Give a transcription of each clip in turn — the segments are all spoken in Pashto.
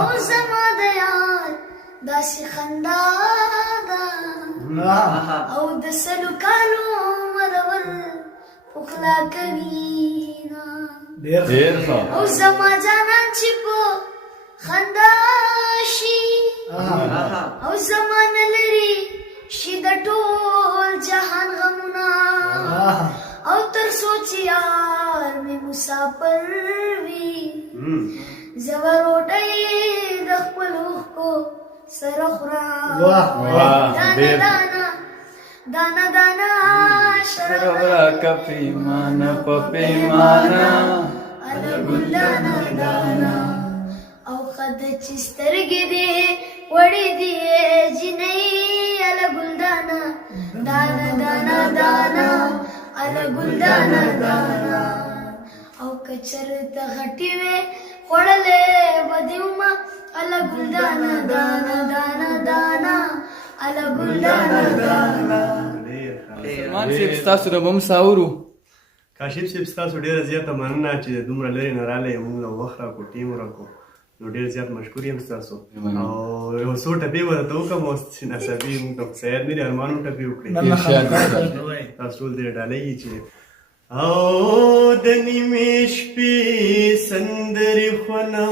او زما د یار داسې خندا ده او د سلو کالو مرور پخلا کوي ډېر ښه او زما جانان چې په خندا شي او زما نه لري شي د ټول جهان غمونه او تر سوچ یار مې مسافر وي زه به روټۍ د خپلو اوښکو سره خورم دانه دانه شرابراکه پیمانه په پیمانه اله ګل دانه دانه او خد چې سترګې دې وړې دي جنۍ اله ګل دانه دانه دانه دانه اله ګل دانه دانه او که چېرته غټې وې خوړلې به دې ومه اله ګل دانه دانه دانه دانه اله ګل دانه دانه سلمان صاحب ستاسو نه به هم ساورو کاشف صاحب ستاسو ډېره زیاته مننه چې دومره لرې نه راغلی موږ له وخت راکړو ټیم راکړو نو ډېر زیات مشکور یم ستاسو او یو څو ټپې به درته وکړم اوس چې ناڅاپي موږ ته سید مې د ارمانو ټپې وکړې تاسو ټول دې ډالۍ چې او د نیمې شپې سندرې خونا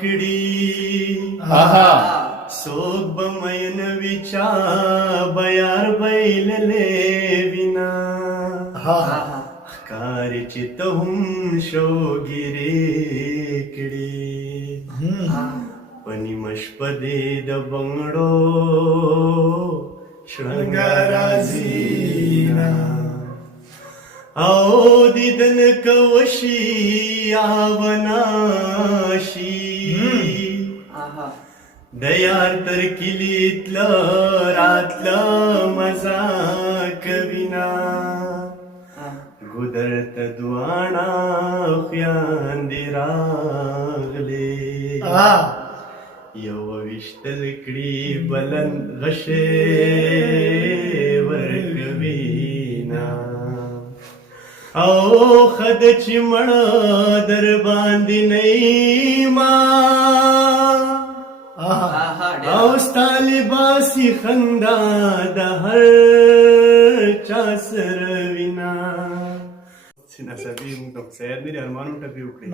کړي څوک به مین وي چا به یار بایللې وینا ښکاري چې ته هم شوګیرې کړي په نیمه شپه دې د بنګړو شرنګا راځي او دیدن کوشي یا وناشي د یار تر کلی تله راتله مزه کوینا ګودر ته دواړه خویندې راغلې یو ویشتل کړي بلند غشې ورکوینا او خد چې مړه در باندې نیما او ستا لباسي خندا د هر چا سره وینا چې ناڅاپي موږ ته سید مې د ارمانو ټپې وکړې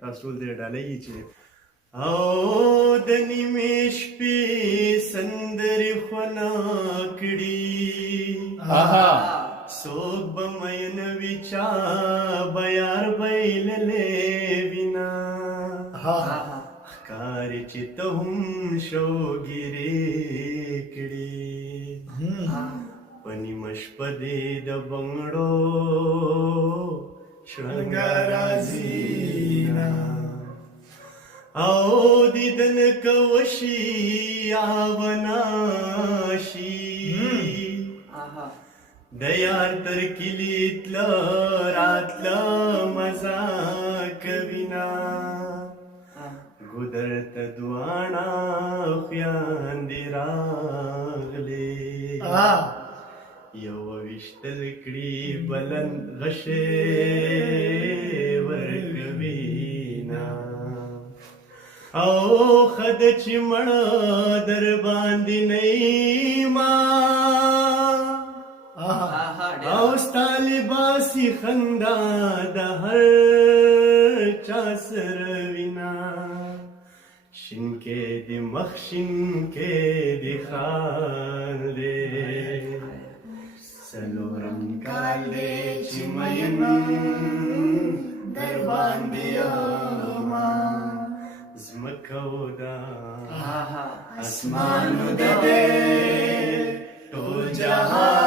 تاسو ټول دې ډالۍ چې او د نیمې شپې سندرې خونا کړي څوک به مین وي چا به یار بایللې وینا ښکاري چې ته هم شوګیرې کړي په نیمه شپه دې د بنګړو شرنګا راځي او دیدن کوشي یا وناشي د یار تر کلی تله راتله مزه کوینا ګودر ته دواړه خویندې راغلې یو ویشتل کړي بلند غشې ورکوینا او خد چې مړه در باندې نیما او ستا لباسي خندا د هر چا سره وینا شینکې دې مخ شینکې دې خان دې څلورم کال دې چې مین در باندې یما زمکو دا اسمانو د دې ټول جهان